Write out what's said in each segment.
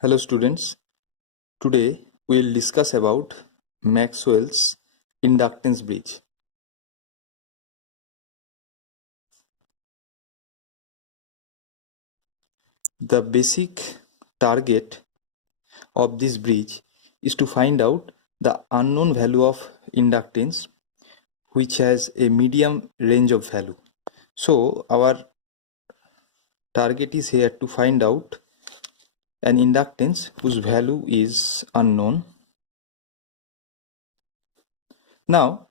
Hello students, today we will discuss about Maxwell's inductance bridge. The basic target of this bridge is to find out the unknown value of inductance which has a medium range of value. So our target is here to find out an inductance whose value is unknown. Now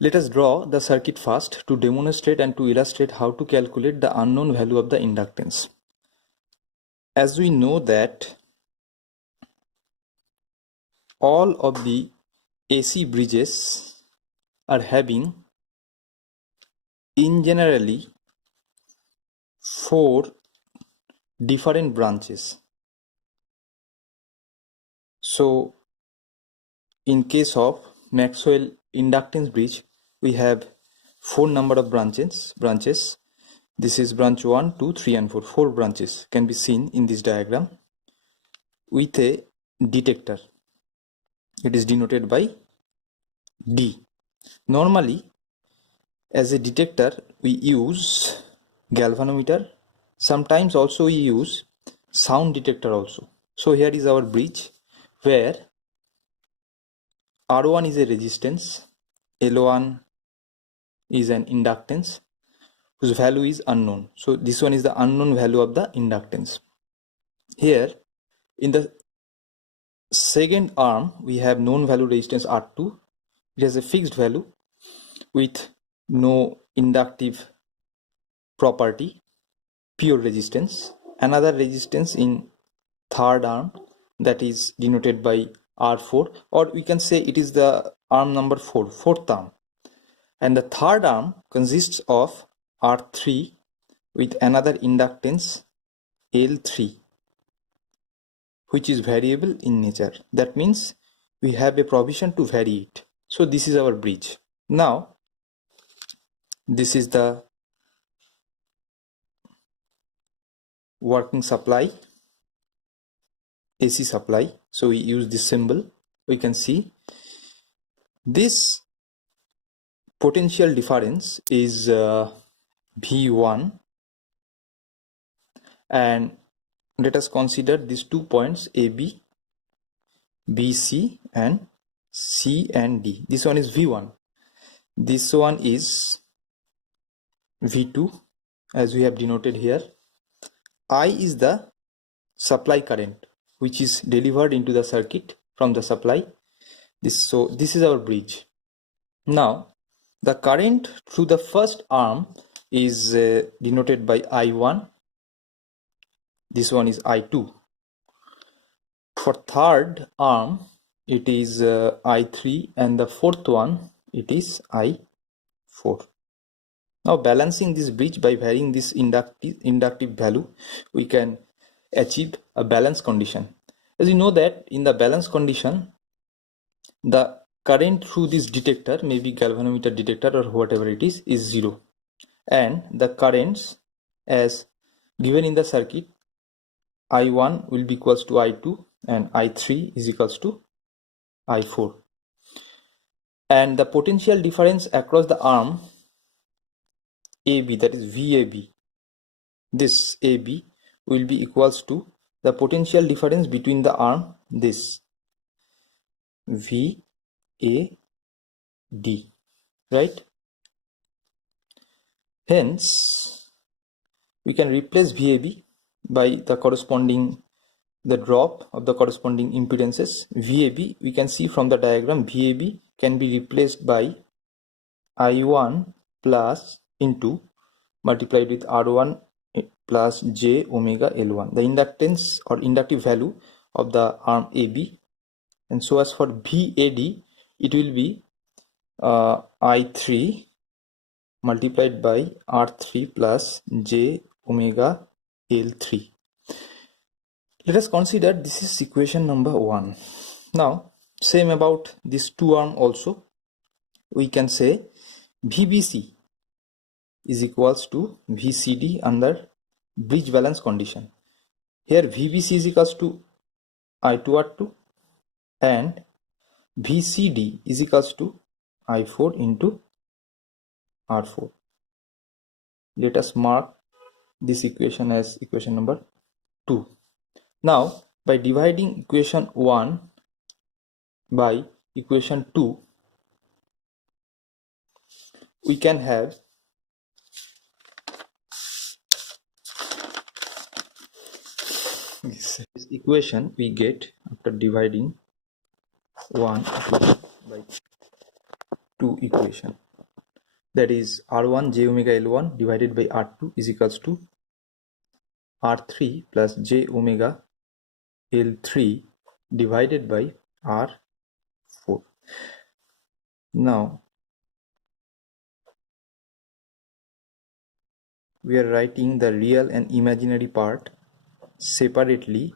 let us draw the circuit first to demonstrate and to illustrate how to calculate the unknown value of the inductance. As we know that all of the AC bridges are having in generally 4 different branches. So in case of Maxwell inductance bridge, we have 4 number of branches. This is branch 1, 2, 3 and 4. 4 branches can be seen in this diagram with a detector. It is denoted by D. Normally, as a detector, we use galvanometer. Sometimes also we use sound detector also. So here is our bridge where R1 is a resistance, L1 is an inductance whose value is unknown. So this one is the unknown value of the inductance. Here in the second arm we have known value resistance R2. It has a fixed value with no inductive property, pure resistance. Another resistance in third arm, that is denoted by R4, or we can say it is the arm number 4, fourth arm. And the third arm consists of R3 with another inductance L3, which is variable in nature. That means we have a provision to vary it. So this is our bridge. Now this is the working supply, AC supply. So we use this symbol. We can see this potential difference is V1, and let us consider these 2 points AB, BC and C and D. This one is V1. This one is V2 as we have denoted here. I is the supply current which is delivered into the circuit from the supply. This is our bridge. Now the current through the first arm is denoted by I1. This one is I2. For third arm it is I3, and the fourth one it is I4. Now balancing this bridge by varying this inductive value, we can achieve a balance condition. As you know that in the balance condition, the current through this detector, maybe galvanometer detector or whatever it is 0, and the currents as given in the circuit, I1 will be equals to I2 and I3 is equals to I4, and the potential difference across the arm AB, that is VAB, this AB will be equals to the potential difference between the arm, this VAD, right? Hence we can replace VAB by the corresponding drop of the corresponding impedances. VAB, we can see from the diagram, VAB can be replaced by I1 plus into multiplied with R1 plus J omega L1, the inductance or inductive value of the arm AB. And so as for VAD, it will be I3 multiplied by R3 plus J omega L3. Let us consider this is equation number 1. Now same about this 2 arm also. We can say VBC is equals to VCD under bridge balance condition. Here VBC is equals to I2 R2 and VCD is equals to I4 into R4. Let us mark this equation as equation number 2. Now, by dividing equation 1 by equation 2, we can have this equation we get after dividing 1 equation by 2 equation. That is R1 j omega L1 divided by R2 is equals to R3 plus j omega L3 divided by R4. Now we are writing the real and imaginary part separately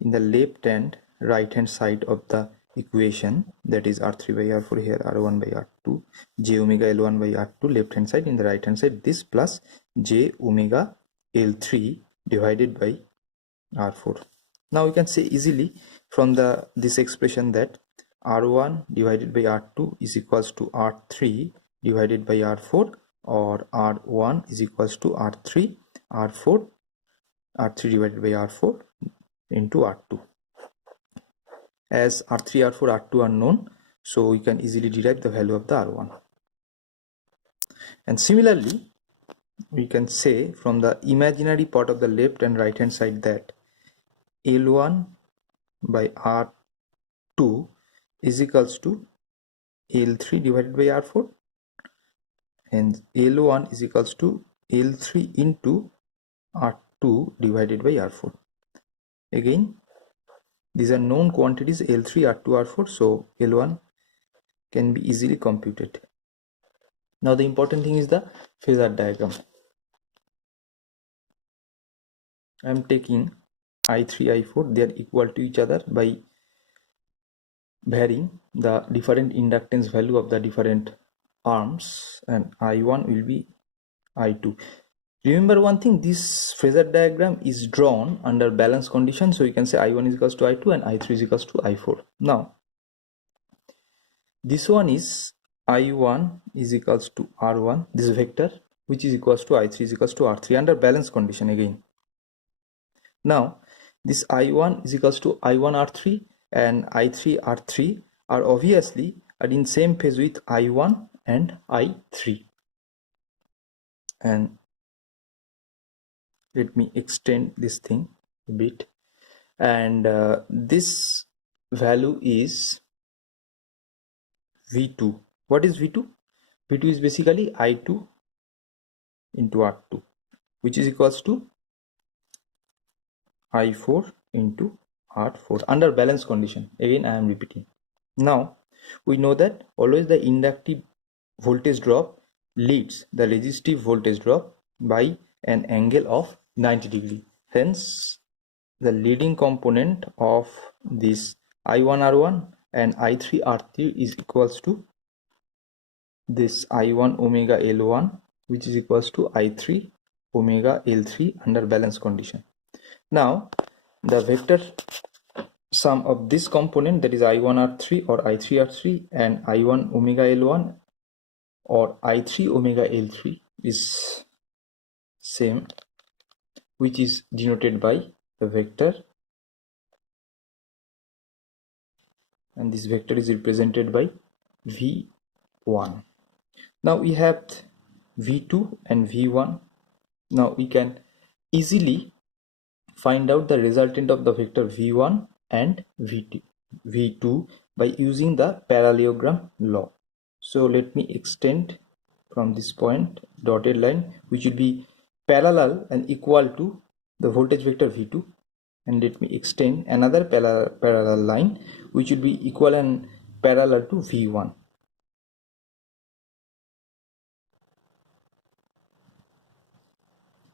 in the left and right hand side of the equation, that is R3 by R4 here, R1 by R2, j omega L1 by R2 left hand side, in the right hand side this plus j omega L3 divided by R4. Now we can say easily from this expression that R1 divided by R2 is equals to R3 divided by R4, or R1 is equals to R3 divided by R4 into R2. As R3, R4, R2 are known, so we can easily derive the value of the R1. And similarly, we can say from the imaginary part of the left and right hand side that L1 by R2 is equals to L3 divided by R4, and L1 is equals to L3 into R2 divided by R4. Again, these are known quantities L3, R2, R4, so L1 can be easily computed. Now the important thing is the phasor diagram. I am taking I3, I4, they are equal to each other by varying the different inductance value of the different arms, and I1 will be I2. Remember one thing, this phasor diagram is drawn under balance condition, so you can say I1 is equals to I2 and I3 is equals to I4. Now this one is I1 is equals to R1, this vector, which is equals to I3 is equals to R3 under balance condition again. Now this I1 is equals to I1 R3 and I3 R3 are obviously in same phase with I1 and I3. And let me extend this thing a bit, and this value is V2. What is V2? V2 is basically I2 into R2, which is equals to I4 into R4 under balance condition. Again I am repeating. Now we know that always the inductive voltage drop leads the resistive voltage drop by an angle of 90 degree. Hence the leading component of this I1 R1 and I3 R3 is equals to this I1 omega L1, which is equals to I3 omega L3 under balance condition. Now the vector sum of this component, that is I1 R3 or I3 R3 and I1 omega L1 or I3 omega L3 is same, which is denoted by the vector, and this vector is represented by V1. Now we have V2 and V1. Now we can easily find out the resultant of the vector V1 and V2 by using the parallelogram law. So let me extend from this point dotted line, which will be parallel and equal to the voltage vector V2, and let me extend another parallel line which will be equal and parallel to V1.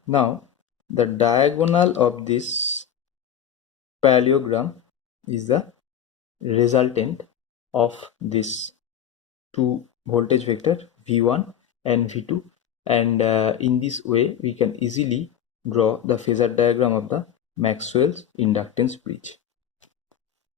Now the diagonal of this parallelogram is the resultant of this two voltage vector V1 and V2, and in this way we can easily draw the phasor diagram of the Maxwell's inductance bridge.